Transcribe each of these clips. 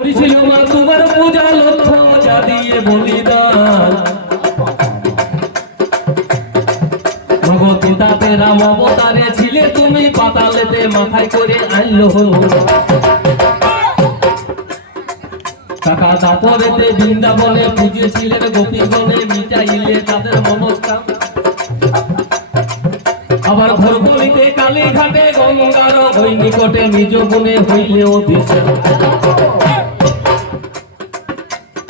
করেছিল মা তোমার পূজা লক্ষ্য যা দিয়ে বলিদান ভগবতীতাতে রাম অবতারে ছিলে তুমি পাতালেতে মাথায় করে আনলো হলো কাকা তারপরেতে বৃন্দাবনে পুজেছিলেন গোপীগণে মিটাইলে তাদের মনস্কাম আবার ঘরগুলিতে কালীঘাটে গঙ্গার ওই নিকটে নিজ গুণে হইলে অধিষ্ঠান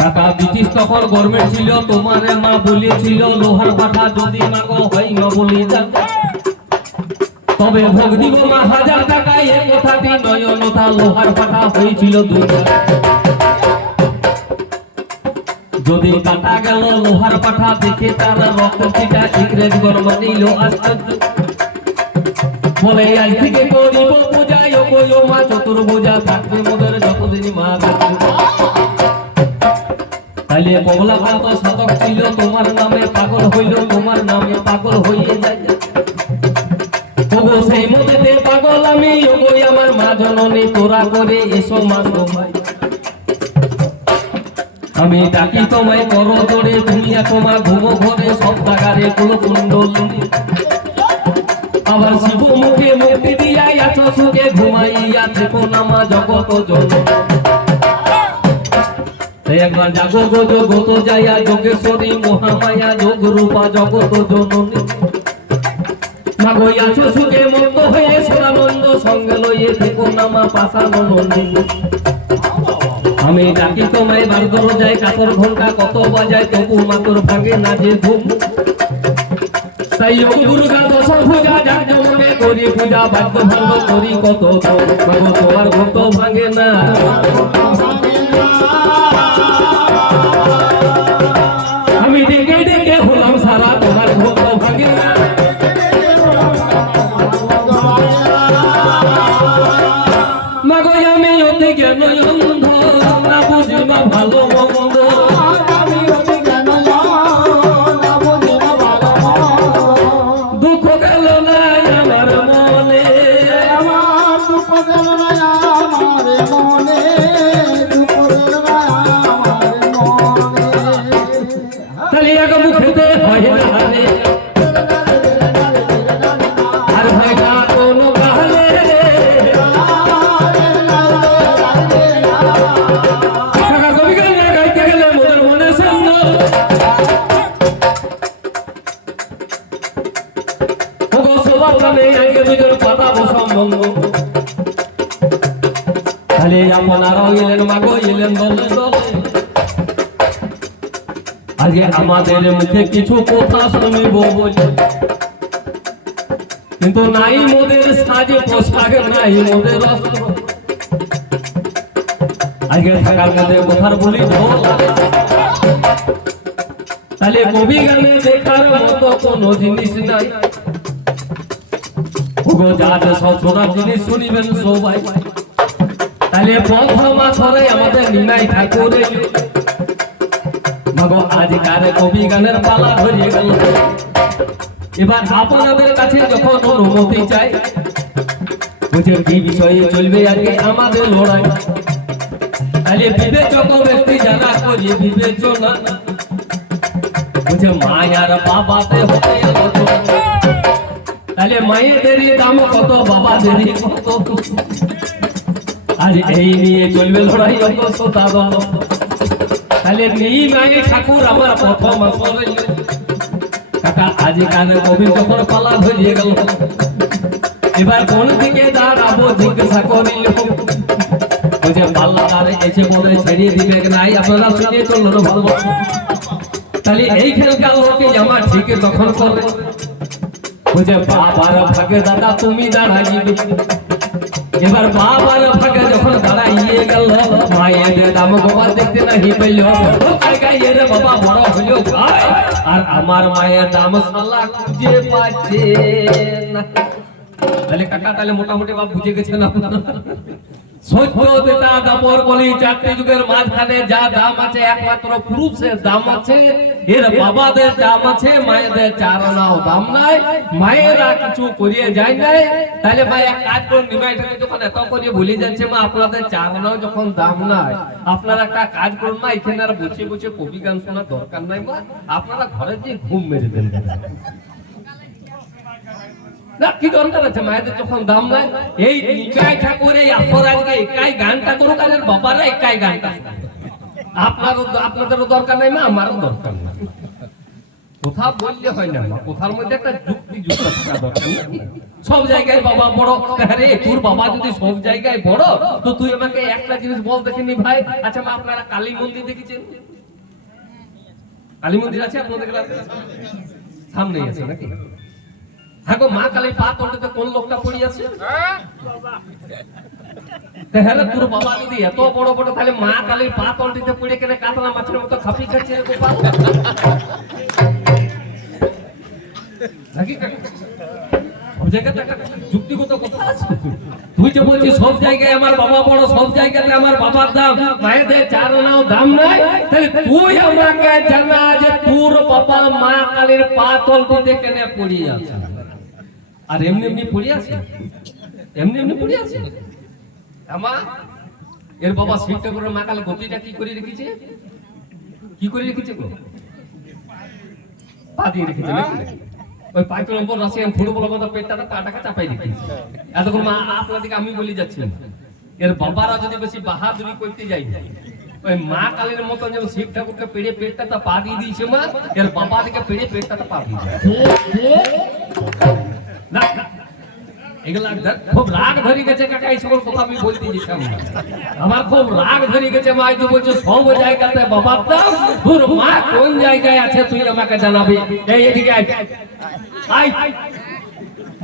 টাকা ব্রিটিশ তখন গভর্নমেন্ট ছিল তোমার মা বলেছিল লোহার ভাটা যদি মাগো হয় না বলি তবে ভোগ দিব মা 1000 টাকায় এ কথাটি নয়নতা লোহার ভাটা হয়েছিল যদি কাটা গেল লোহার পাঠা দেখে তারা রক্ত ছিটা ইংরেজ গভর্নমেন্ট নিল আশ্চর্য বলে আজ থেকে করিব পূজা ও মা চতুর্ভুজা থাকবে মোদের যতদিন মা তাহলে কমলা কান্ত শতক ছিল তোমার নামে পাগল হইল তোমার নামে পাগল হইয়ে যায় ওগো সেই মতেতে পাগল আমি ওগো আমার মা জননী তোরা করে এসো মা ভাই আমি ডাকি তোমায় করো তোরে তুমি তোমা ঘুমো ঘরে সব জাগারে কুলকুণ্ডলিনী আবার শিব মুখে মুক্তি দিয়া আছো সুখে ঘুমাইয়া থেকো নামা জগত জন একবার জাগো গো জগত যায়া যোগেশ্বরী মহামায়া যোগ রূপা জগত জননী মাগো আছো সুখে মন্দ হয়ে সদানন্দ সঙ্গে লইয়ে থেকো নামা পাশানন্দী আমি ডাকি তোমায় বার দরজায় কাতর ঘন্টা কত বাজায় তবু মাতর ভাঙে না যে ঘুম তাই দুর্গা দশ পূজা যার জন্মে করি পূজা বাদ্য ভাঙ্গ করি কত মাগো তোমার ঘট ভাঙে না আমি ডেকে ডেকে হলাম সারা তোমার ঘট ভাঙে না মাগো আমি অতি জ্ঞান অন্ধ না বুঝিবা ভালো মন্দ দুঃখ গেল না আমার মনে তাহলে এক মুখেতে হয় না রে আর হয় না কোনো গালে টাকা কবি গানে গাইতে গেলে মোদের মনে সামনে ওগো সবার নামে আগে দুজন পাতাবো সম্বন্ধ তাহলে আপনারাও এলেন মাগো এলেন দলে দলে আজকে আমাদের মুখে কিছু কথা শুনিব বলে কিন্তু নাই মোদের সাজে পোশাক নাই মোদের অস্ত্র আজকে থাকার মধ্যে কথার বলি ঢোল তাহলে কবি গানে দেখার মতো কোনো জিনিস নাই ওগো যা সব শোনার জিনিস শুনিবেন সবাই তাহলে প্রথম আসরে আমাদের নিমাই ঠাকুর মাগো আজকার কবি গানের পালা ধরিয়ে গেল এবার আপনাদের কাছে যখন অনুমতি চাই বুঝে কি বিষয়ে চলবে আজকে আমাদের লড়াই তাহলে বিবেচক ব্যক্তি যারা করিয়ে বিবেচনা বুঝে মায়ার বাবাতে হতে তাহলে মায়েদেরই দাম কত বাবাদেরই কত আজ এই নিয়ে চলবে লড়াই অবস্থা তাহলে এই মায়ে ঠাকুর আমার প্রথম আসরে কাকা আজকাল কবি যখন পালা ধরিয়ে গেল এবার কোন দিকে দাঁড়াবো জিজ্ঞাসা করিল বুঝে পাল্লা তারে এসে বলে ছেড়িয়ে দিবে নাই আপনারা শুনে চললো ভালো তাহলে এই খেলকার লোকে আমার ঠিক তখন করে বুঝে বাবার ভাগে দাদা তুমি দাঁড়াইবে এবার বাবার ভাগে যখন দাঁড়াইয়ে গেল মায়ের দাম বাবা দেখতে নাহি পেল রে বাবা বড় হইল আর আমার মায়ের দাম শালা খুঁজে পাচ্ছে না তাহলে কাকা তাহলে মোটামুটি বাপ বুঝে গেছেন আপনারা সত্য যেটা দাপর বলি চারটি যুগের মাঝখানে যা দাম আছে একমাত্র পুরুষের দাম আছে এর বাবাদের দাম আছে মায়েদের চার আনাও দাম নাই মায়েরা কিছু করিয়ে যায় নাই তাহলে ভাই এক কাজ করুন নিমাইটাকে যখন এত করে ভুলে যাচ্ছে মা আপনাদের চার আনাও যখন দাম নাই আপনারা একটা কাজ করুন মা এখানে আর বসে বসে কবি গান শোনার দরকার নাই মা আপনারা ঘরে যে ঘুম মেরে দেন না কি দরকার আছে মায়েদের যখন দাম নাই এই নিকাই ঠাকুর এই আসর আজকে একাই গানটা করুক আর বাবারা একাই গানটা আপনাদেরও দরকার নাই মা আমারও দরকার নাই কথা বললে হয় না মা কথার মধ্যে একটা যুক্তি যুক্ত থাকা দরকার সব জায়গায় বাবা বড় রে তোর বাবা যদি সব জায়গায় বড় তো তুই আমাকে একটা জিনিস বল দেখিনি ভাই আচ্ছা মা আপনারা কালী মন্দির দেখেছেন কালী মন্দির আছে আপনাদের সামনেই আছে নাকি হ্যাঁ গো মা কালীর পা তলটিতে কোন লোকটা পড়ে আছে হ্যাঁ তোর বাবা যদি এত বড় বড় তাহলে মা কালীর পা তলটিতে পড়ে কেন কাতলা মাছের মতো খাপি খাচ্ছে সব জায়গাতে যুক্তিগত কথা আছে তুই যে বলছিস সব জায়গায় আমার বাবা বড় সব জায়গাতে আমার বাবার দাম মায়েদের চার আনাও দাম নাই তাহলে তুই আমাকে জানা যে তোর বাবা মা কালীর পা তলটিতে কেন পড়ে আছে আর এমনি এমনি পড়ে আছে এমনি এমনি পড়ে আছে আমা এর বাবা শিবটা করে মা কালী গতিটা কি করে রেখেছে গো পা দিয়ে রেখেছে ওই পাঁচ নম্বর রাশিয়ান ফুটবলের মতো পেটটা পাটাকে চাপাই রেখেছে এতক্ষণ মা আপনাদেরকে আমি বলি যাচ্ছি এর বাবারা যদি বেশি বাহাদুরি করতে যাই ওই মা কালীর মতো যেমন শিব ঠাকুরকে পেড়ে পেটটা পা দিয়ে দিয়েছে মা এর বাবা দিকে পেড়ে পেটটা পা দিয়ে না এগুলা খুব রাগ ধরে গেছে কাকা এই সকল কথা আমি বলতে দিয়েছিলাম আমার খুব রাগ ধরে গেছে মা তুই বলছো সব জায়গাতে বাবার দাম তোর মা কোন জায়গায় আছে তুই আমাকে জানাবি এই এদিকে আয়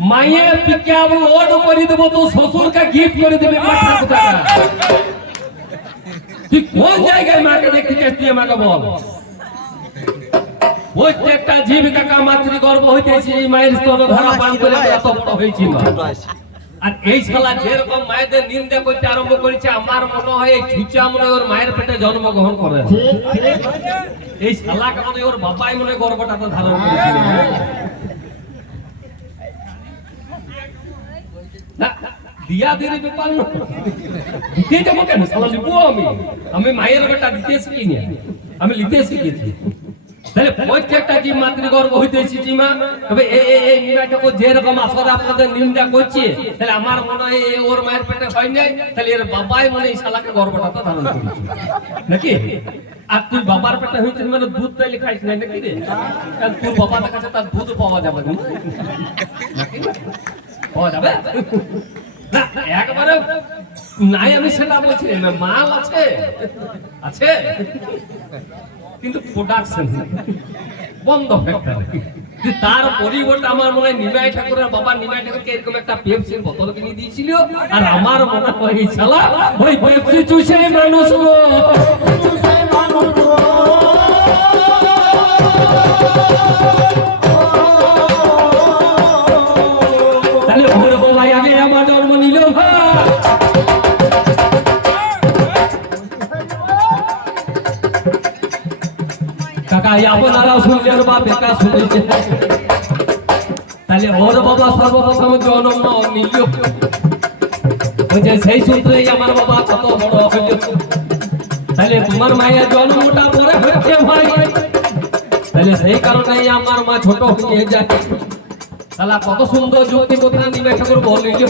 মায়ে পিকআপ লোড করে দেবো তো শ্বশুরকে গিফট করে দেবে তুই কোন জায়গায় মাকে দেখতে চাস তুই আমাকে বল প্রত্যেকটা জীবিকা মাতৃগর্ভ হইতেছে এই মায়ের স্তর ধারা পান করে এত বড় হয়েছিল আর এই শালা যেরকম মায়েদের নিন্দা করতে আরম্ভ করেছে আমার মনে হয় এই ছুচা মনে ওর মায়ের পেটে জন্মগ্রহণ করে এই শালাকে মনে ওর বাবাই মনে গর্ভটা তো ধারণ করেছিল দিয়া দেরি ব্যাপার না দিতে যাবো কেন শালা লিখবো আমি মায়ের বেটা দিতে শিখিনি আমি লিখতে শিখেছি তাহলে প্রত্যেকটা জীব মাতৃগর্ভ হইতেছি জিমা তবে এই নিমাটাকে যেরকম আসলে আপনাদের নিন্দা করছে তাহলে আমার মনে হয় ওর মায়ের পেটে হয় নাই তাহলে এর বাবাই মনে এই শালাকে গর্ভটা তো ধারণ করেছে নাকি আর তুই বাবার পেটে হইছিস মানে দুধ তাইলে খাইস নাই নাকি রে কারণ তোর বাবার কাছে তার দুধ পাওয়া যাবে নাকি পাওয়া যাবে না একবারে নাই আমি সেটা বলছি না মাল আছে আছে কিন্তু প্রোডাকশন বন্ধ ফ্যাক্টরি তার পরিবর্তে আমার মনে হয় নিমাই ঠাকুরের বাবা নিমাই ঠাকুরকে এরকম একটা পেপসির বোতল কিনে দিয়েছিল আর আমার মনে হয় শালা ওই পেপসি চুষে মানুষ তাহলে ওর বাবা আগে আমার জন্ম নিল ভাই আপনারাও শুনলেন বা বেকা শুনেছে তাহলে ওর বাবা সর্বপ্রথম জন্ম নিল সেই সূত্রেই আমার বাবা কত বড় হইল তাহলে তোমার মায়ের জন্মটা পরে হচ্ছে ভাই তাহলে সেই কারণেই আমার মা ছোট হয়ে যায় তাহলে কত সুন্দর যুক্তি কথা নিবে ঠাকুর বলিল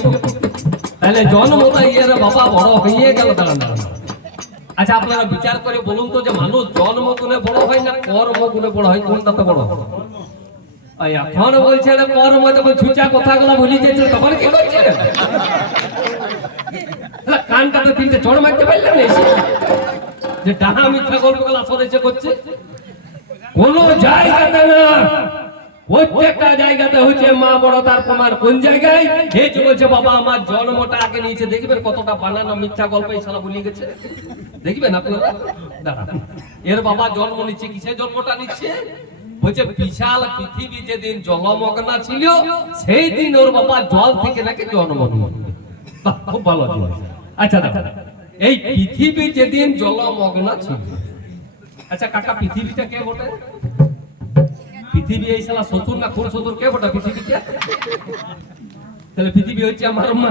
তাহলে জন্মটাই এর বাবা বড় হয়ে গেল দাঁড়ানো আচ্ছা আপনারা বিচার করে বলুন তো যে মানুষ জন্ম গুণে বড় হয় না কর্ম গুণে বড় হয় কোনটাতে বড় এখন বলছে কর্ম যখন ছুচা কথাগুলো ভুলে যাচ্ছে তখন কি করছে কানটাতে তিনটে চড় মারতে পারলেন যে ডাহা মিথ্যা গল্পগুলো আসলে করছে কোন জায়গাতে না প্রত্যেকটা জায়গাতে হচ্ছে মা বড় তার প্রমাণ কোন জায়গায় এই যে বলছে বাবা আমার জন্মটা আগে নিয়েছে দেখবেন কতটা বানানো মিথ্যা গল্প এই শালা ভুলে গেছে দেখবেন আপনারা এর বাবা জন্ম নিচ্ছে কিসে জন্মটা নিচ্ছে বলছে বিশাল পৃথিবী যেদিন জলমগ্না ছিল সেই দিন ওর বাবা জল থেকে নাকি জন্ম নিয়েছে। বাহ, খুব ভালো জিনিস। আচ্ছা দাদা, এই পৃথিবী যেদিন জলমগ্না ছিল, আচ্ছা কাকা পৃথিবীটা কে বটে? পৃথিবী এই শালা শ্বশুর না খুব শ্বশুর কে বটে পৃথিবীটা? তাহলে পৃথিবী হচ্ছে আমার মা।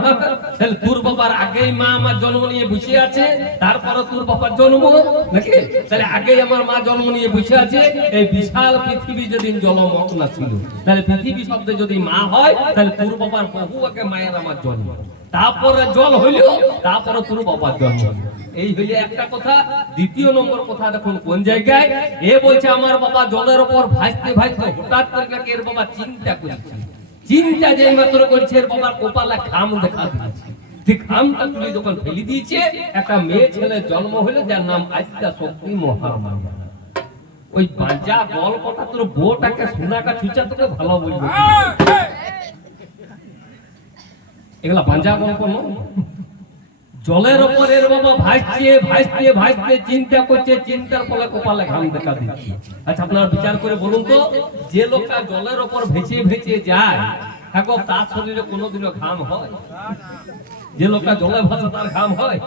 তাহলে তোর বাবার আগেই মা আমার জন্ম নিয়ে বসে আছে, তারপরে তোর বাবার জন্ম নাকি? তাহলে আগেই আমার মা জন্ম নিয়ে বসে আছে। এই বিশাল পৃথিবী যেদিন জলমগ্না ছিল, তাহলে পৃথিবী শব্দে যদি মা হয়, তাহলে তোর বাবার বহু আগে মায়ের আমার জন্ম, তারপরে জল হইল, তারপরে তোর বাবার জন্ম। এই হইলে একটা কথা। দ্বিতীয় নম্বর কথা দেখুন কোন জায়গায় এ বলছে আমার বাবা জলের উপর ভাসতে ভাসতে হঠাৎ করে নাকি এর বাবা চিন্তা করেছে। চিন্তা যে মাত্র করছে এর বাবার কপালে ঘাম দেখা দিয়েছে। যে ঘামটা তুলে যখন ফেলে দিয়েছে, একটা মেয়ে ছেলে জন্ম হলো যার নাম আদ্যা শক্তি মহামায়া। ওই বাঁচা গল্পটা তোর বউটাকে শোনাকা ছুঁচা তোকে ভালো বলবে, এগুলা বাঁচা গল্প নয়। জলের উপর এর বাবা ভাসছে ভাসতে ভাসতে চিন্তা করছে, চিন্তার ফলে কপালে ঘাম দেখা দিচ্ছে। আচ্ছা আপনারা বিচার করে বলুন তো, যে লোকটা জলের উপর ভেসে ভেসে যায়, এখন তার শরীরে কোনোদিনও ঘাম হয়? যে লোকটা জলে ভাসে তার ঘাম হয়?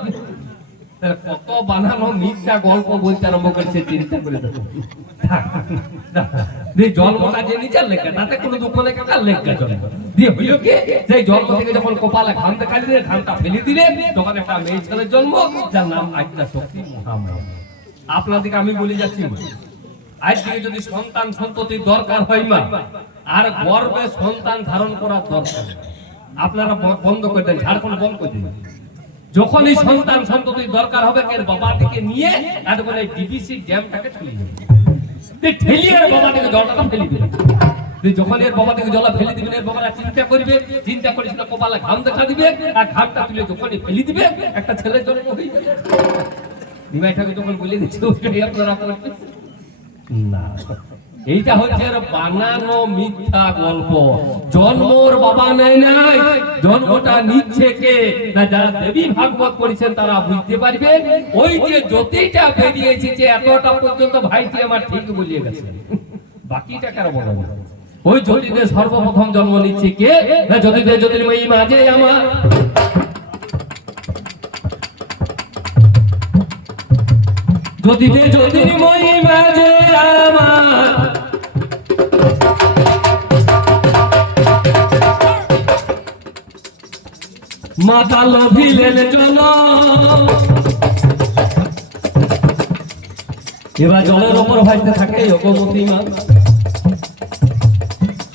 কত বানানো মিথ্যা গল্প বলতে আরম্ভ করছে, চিন্তা করে দেখো। জন্মটা যে নিচের লেখা, তাতে কোনো দুঃখ নেই, কাকার লেখা জন্ম দিয়ে হইল কি, সেই জন্ম থেকে যখন কপালে ঘাম দেখা দিলে, ঘামটা ফেলে দিলে, তখন একটা মেয়ে ছেলের জন্ম যার নাম আদ্যা শক্তি মহামায়া। আপনাদেরকে আমি বলে যাচ্ছি, আজ থেকে যদি সন্তান সন্ততির দরকার হয় মা, আর গর্ভে সন্তান ধারণ করার দরকার, আপনারা বন্ধ করে দেন, ঝাড়খণ্ড বন্ধ করে দিন। যখন এই সন্তান সন্ততির দরকার হবে, এর বাবাটিকে নিয়ে এতক্ষণ এই ডিবিসি ড্যামটাকে ঠেলিয়ে দেবে, ঠেলিয়ে বাবাটিকে জলটা ফেলে দেবে। যখন এর বাবাটিকে জল ফেলে দিবেন, এর বাবারা চিন্তা করবে, চিন্তা করে সেটা কপালে ঘাম দেখা দিবে, আর ঘামটা তুলে যখনই ফেলে দিবে, একটা ছেলের জন্ম হয়ে যাবে। নিমাইটাকে যখন বলে দিচ্ছে ওইটাই আপনারা করবেন না। এইটা হচ্ছে বানানো মিথ্যা গল্প। জন্মর বাবা নেই নাই, জন্মটা নিচ্ছে কে না? যারা দেবী ভাগবত পড়েছেন তারা বুঝতে পারবেন। ওই যে জ্যোতিটা বেরিয়েছে, যে এতটা পর্যন্ত ভাইটি আমার ঠিক বলিয়ে গেছে, বাকিটা কারো বলা না। ওই জ্যোতিতে সর্বপ্রথম জন্ম নিচ্ছে কে না? জ্যোতিতে জ্যোতির্ময়ী মাঝে আমার, জ্যোতিতে জ্যোতির্ময়ী মাঝে আমার, মাতা লোভিলেন জল। এবার জলের ওপর ভাসতে থাকে অগমতী মা।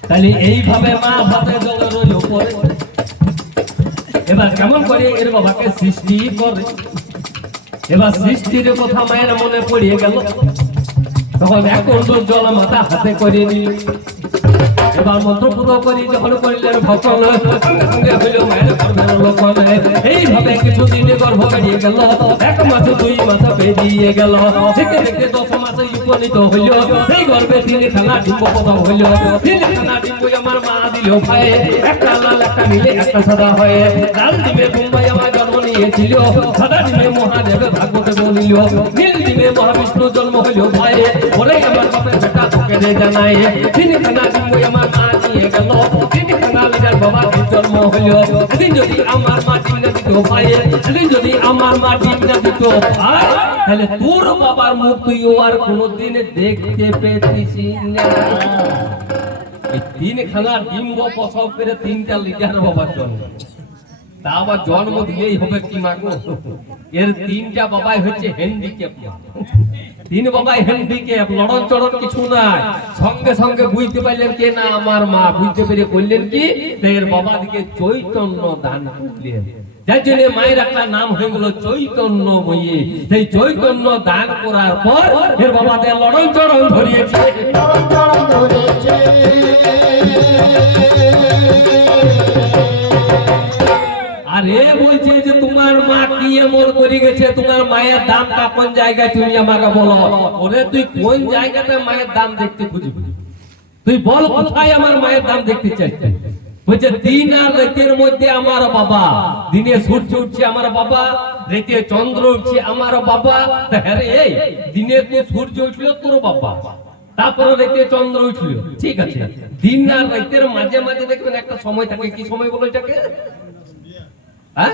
তাহলে এইভাবে মা ভাতে জলের ওই উপরে, এবার কেমন করে এর বাবাকে সৃষ্টি করে। এবার সৃষ্টির কথা মায়ের মনে পড়িয়ে গেল, তখন এক অন্ধুর জল মাথা হাতে করে নিল। এবার মন্ত্রপুত করি যখন করিলেন ভক্ষণ, সঙ্গে হইল মায়ের গর্ভের লোকন। এইভাবে কিছুদিন গর্ভ বেরিয়ে গেল, 1 মাস 2 মাস পেরিয়ে গেল, দেখতে দেখতে 10 মাসে উপনীত হইল। এই গর্ভে 3 খানা ডিম্ব প্রথম হইল। 3 খানা ডিম্ব আমার মা দিল ভাই, একটা লাল একটা নীলে একটা সাদা হয়ে। লাল ডিমে বোম্বাই আমার জন্ম নিয়েছিল, সাদা ডিমে মহাদেব ভাগবতে বলিল। নীল ডিমে মহাবিষ্ণু জন্ম হইল ভাই, বলে আমার বাপের বেটা তোকে জানায়। 3 খানা ডিম্ব আমার মা নিয়ে গেল, 3 খানা লিজার বাবা জন্ম হইল। সেদিন যদি আমার মা ডিম না দিত ভাই, সেদিন যদি আমার মা ডিম না দিত ভাই, তাহলে তোর বাবার মুখ তুই আর কোনোদিন দেখতে পেতিস না। এই 3 খানা ডিম্ব প্রসব করে 3টা লিটার বাবার জন্ম, তা আবার জন্ম দিলেই হবে কি মাগো? এর 3টা বাবাই হচ্ছে হ্যান্ডিক্যাপ। 3 বাবাই হ্যান্ডিক্যাপ, লড়ন চড়ন কিছু নাই। সঙ্গে সঙ্গে বুঝতে পারলেন কে না আমার মা, বুঝতে পেরে বললেন কি এর বাবা দিকে চৈতন্য দান করলেন। যার জন্য মায়ের একটা নাম হয়ে গেল চৈতন্যময়ী। সেই চৈতন্য দান করার পর এর বাবাদের লড়ন চড়ন ধরিয়েছে। আর এ বলছে যে তোমার মা কি এমন করে গেছে, তোমার মায়ের দামটা কোন জায়গায় তুমি আমাকে বলো। ওরে তুই কোন জায়গাতে মায়ের দাম দেখতে খুঁজবি? তুই বল কোথায় আমার মায়ের দাম দেখতে চাইছিস? বলছে দিন আর রাতের মধ্যে আমার বাবা, দিনে সূর্য উঠছে আমার বাবা, রাতে চন্দ্র উঠছে আমার বাবা। হ্যাঁ রে, দিনে তো সূর্য উঠলো তোর বাবা, তারপরে দেখতে চন্দ্র উঠল, ঠিক আছে। দিন আর রাতের মাঝে মাঝে দেখবেন একটা সময় থাকে, কি সময় বলো এটাকে? হ্যাঁ,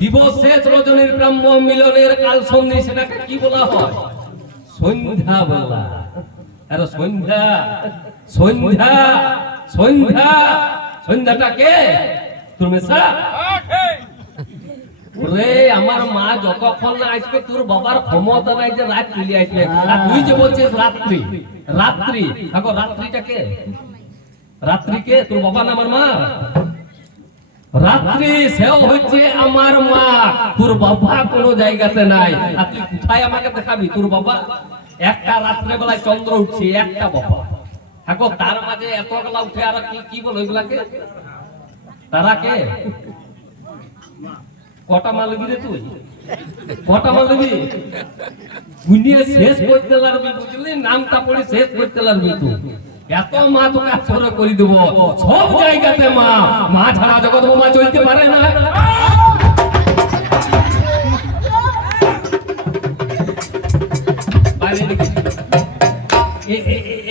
দিবস শেষ রজনীর ব্রহ্ম মিলনের কাল সন্ধি, সেটাকে কি বলা হয়? সন্ধ্যা বলা। আরে সন্ধ্যা, সন্ধ্যা, সন্ধ্যা, সন্ধ্যাটাকে তুমি ওরে আমার মা যতক্ষণ না আসবে তোর বাবার ক্ষমতা নাই যে রাত চলে আসবে। আর তুই যে বলছিস রাত্রি, রাত্রি, দেখো রাত্রিটাকে, রাত্রিকে তোর বাবা না আমার মা? রাত্রি সেও হচ্ছে আমার মা, তোর বাবা কোনো জায়গাতে নাই। আর তুই কোথায় আমাকে দেখাবি তোর বাবা? একটা রাত্রে বেলায় চন্দ্র উঠছে, একটা বাবা, দেখো তার মাঝে এতগুলা উঠে। আর কি বলো ওইগুলাকে? তারাকে কটা মালবি রে তুই? কটা মালবি? গুনিয়ে শেষ করতে লাগবি, বুঝলি? নামটা পড়ে শেষ করতে লাগবি তুই। এত মা তোকে আসর করে দেব, সব জায়গাতে মা। মা ছাড়া জগৎ মা চলতে পারে না।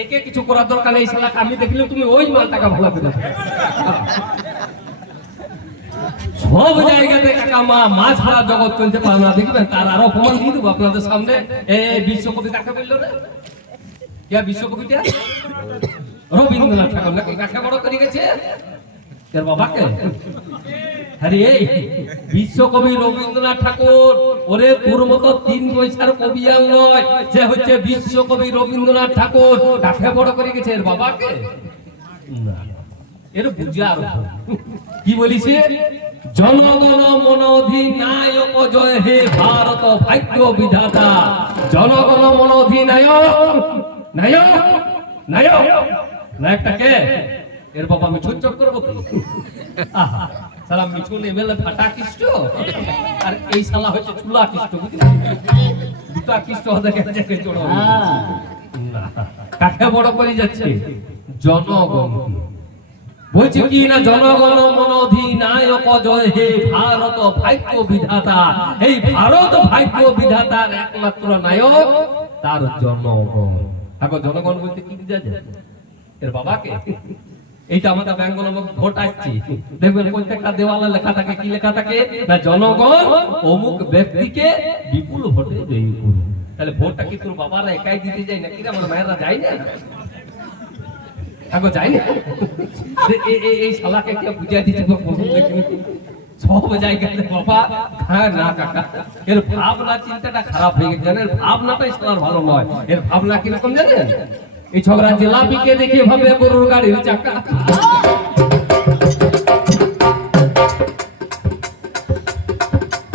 একে কিছু করার দরকার নেই, শালা আমি দেখলে তুমি ওই মালটাকে ভালো করে সব জায়গাতে কাকা মা। মা ছাড়া জগৎ চলতে পারে না। দেখবেন তার আরো প্রমাণ দিয়ে দেবো আপনাদের সামনে। বিশ্বকবি কাকে বললো রে? কে বিশ্বকবিটা? রবীন্দ্রনাথ ঠাকুর। নাকি কাকে বড় করে গেছে? এর বাবাকে? আরে এই বিশ্বকবি রবীন্দ্রনাথ ঠাকুর। ওরে তোর মতো 3 পয়সার কবি আর নয়, যে হচ্ছে বিশ্বকবি রবীন্দ্রনাথ ঠাকুর। কাকে বড় করে গেছে? এর বাবাকে? না, এর বুঝা আর কি বলিছে? জনগণ মন অধিনায়ক জয় হে ভারত ভাগ্য বিধাতা। জনগণ মন অধিনায়ক, নায়ক, নায়ক, নায়কটা কে? এর বাবা আমি চুপ করবো তো? আহা, সালা মিঠুন এমএলএ ফাটা কৃষ্ট, আর এই শালা হচ্ছে চুলা কৃষ্ট। দুটা কৃষ্ট দেখে দেখে জড়ো। না, কাকে বড় করে যাচ্ছে? জনগণ বলছে কি না? জনগণ মন অধিনায়ক জয় হে ভারত ভাগ্য বিধাতা। এই ভারত ভাগ্য বিধাতার একমাত্র নায়ক তার জনগণ। এখন জনগণ বলতে কি বুঝা যায়? এর বাবাকে। এইটা আমাদের বেঙ্গল ভোট আসছে, দেখবেন প্রত্যেকটা দেওয়ালে লেখা থাকে, কি লেখা থাকে না? জনগণ অমুক ব্যক্তিকে বিপুল ভোটে জয়ী করুন। তাহলে ভোটটা কি তোর বাবারা একাই দিতে যায় নাকি? আমার মায়েরা যায় না? এখন যাই না? এই শালাকে কে বুঝিয়ে দিচ্ছে? সব জায়গাতে বাবা হ্যাঁ না কাকা। এর ভাবনা চিন্তাটা খারাপ হয়ে গেছে। এর ভাবনাটাই শালার ভালো নয়। এর ভাবনা কিরকম জানেন? এই ছোকরা জিলাপিকে দেখে ভাবে গরুর গাড়ির চাকা।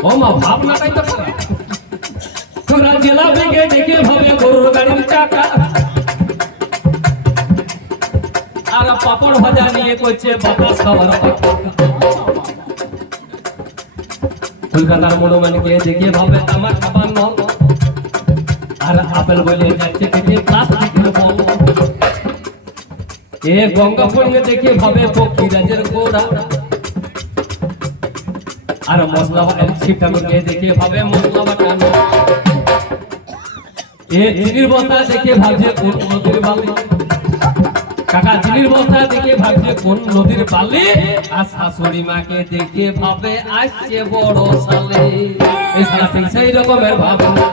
ও মা, ভাবনাটাই তো খারাপ। ছোকরা জিলাপিকে দেখে ভাবে গরুর গাড়ির চাকা। আর পাপড় ভাজা নিয়ে করছে বাতাস খাওয়ার। কলকাতার মোড়মানিকে দেখে ভাবে আমার খাবার নল। আর আপেল বলে যাচ্ছে কেটে প্লাস্টিকের বল। এ গঙ্গাপুরকে দেখে ভাবে পক্ষীরাজের গোড়া। আর মশলা শিব ঠাকুরকে দেখে ভাবে মশলা বাটানো। এ চিনির বস্তা দেখে ভাবছে কোন নদীর বালি। কাকা চিনির বস্তা দেখে ভাবছে কোন নদীর বালি। আর শাশুড়ি মাকে দেখে ভাবে আসছে বড় সালে। এই সালা ঠিক সেই রকমের ভাবনা।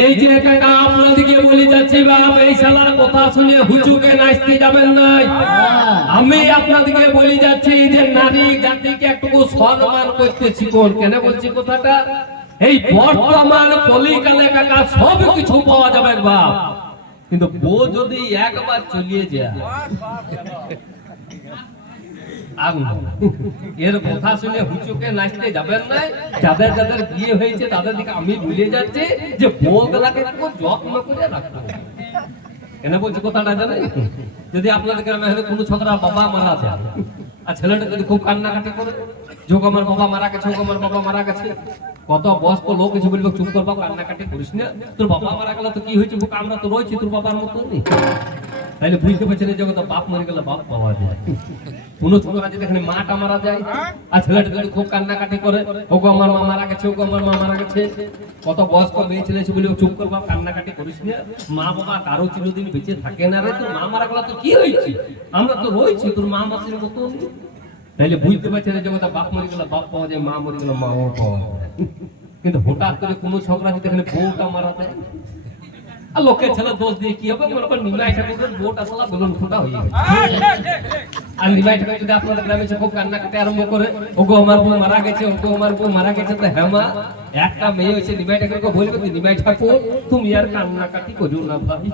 এই যে কাকা আপনাদেরকে বলে যাচ্ছি বাপ, এই শালার কথা শুনে হুচুকে নাচতে যাবেন নাই। আমি আপনাদেরকে বলে যাচ্ছি যে নারী জাতিকে একটু সম্মান করতে শিখুন। কেন বলছি কথাটা? এই বর্তমান কলিকালে কাকা সব কিছু পাওয়া যাবে বাপ, কিন্তু বউ যদি একবার চলিয়ে যায় এর কথা শুনে হুচুকে নাচতে যাবেন না। যাদের যাদের বিয়ে হয়েছে তাদের দিকে আমি ভুলে যাচ্ছি যে বউগুলাকে খুব যত্ন করে রাখতে হবে। কেন বলছি কথাটা জানেন? যদি আপনাদের গ্রামে কোনো ছোকরা বাবা মারা যায় আর ছেলেটা যদি খুব কান্নাকাটি করে, যোগ আমার বাবা মারা গেছে, আমার বাবা মারা গেছে, কত বয়স্ক লোক এসে বলবে চুপ করবা, কান্নাকাটি করিস না, তোর বাবা মারা গেল তো কি হয়েছে, আমরা তো রয়েছি তোর বাবার মতো নেই। তাহলে বুঝতে পারছেন এই জগতে বাপ মরে গেলে বাপ পাওয়া যায়। কোনো ছোটরা যদি এখানে মাটা মারা যায় আর ছেলেটা যদি খুব কান্নাকাটি করে, ওগো আমার মা মারা গেছে, ওগো আমার মা মারা গেছে, কত বয়স্ক মেয়ে ছেলে আছে বলে চুপ করবা, কান্নাকাটি করিস না। মা বাবা কারো চিরদিন বেঁচে থাকে না রে, তোর মা মারা গেল তো কি হয়েছে, আমরা তো রয়েছি তোর মা মাসির মতন। তাইলে বুঝতে পারছেন এই জগতে বাপ মরে গেলে বাপ পাওয়া যায়, মা মরে গেলে মাও পাওয়া যায়। কিন্তু হঠাৎ করে কোনো ছোকরা যদি এখানে বউটা মারা যায়, আর লোকের ছেলে দোষ দিয়ে কি হবে, মনে করেন নিমাই ঠাকুরের বউটা সালা বেলুন ফোটা হয়ে গেছে। আর নিমাই ঠাকুর যদি আপনাদের গ্রামে এসে খুব কান্নাকাটি আরম্ভ করে, ওগো আমার বউ মারা গেছে, ওগো আমার বউ মারা গেছে, তো হ্যাঁ মা, একটা মেয়ে হয়েছে নিমাই ঠাকুরকে বলবে, নিমাই ঠাকুর তুমি আর কান্নাকাটি করিও না ভাই,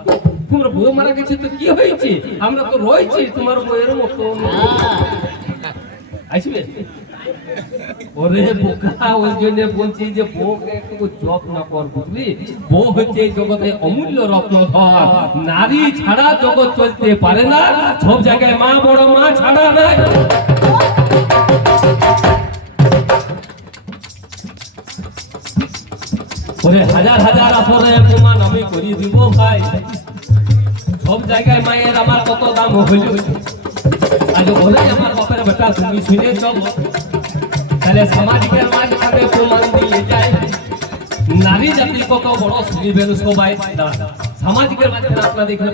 তোমার বউ মারা গেছে তো কি হয়েছে, আমরা তো রয়েছি তোমার বউয়ের মতো। আসবে ওরে বোকা, ওই জন্য বলছি যে বউকে একটু যত্ন কর, বুঝলি? বউ হচ্ছে এই জগতে অমূল্য রত্নধর, নারী ছাড়া জগৎ চলতে পারে না, সব জায়গায় মা বড়, মা ছাড়া নাই। ওরে হাজার হাজার আসরে প্রমাণ আমি করি দিব ভাই, সব জায়গায় মায়ের আমার কত দাম হইল, আজ বলে আমার বাপের বেটা তুমি শুনে চলো, তাহলে সামাজিকের মাঝখানে প্রমাণ দিয়ে যায় নারী জাতি কত বড় সুবিধা সবাই। সামাজিকের মাঝখানে আপনাদের এখানে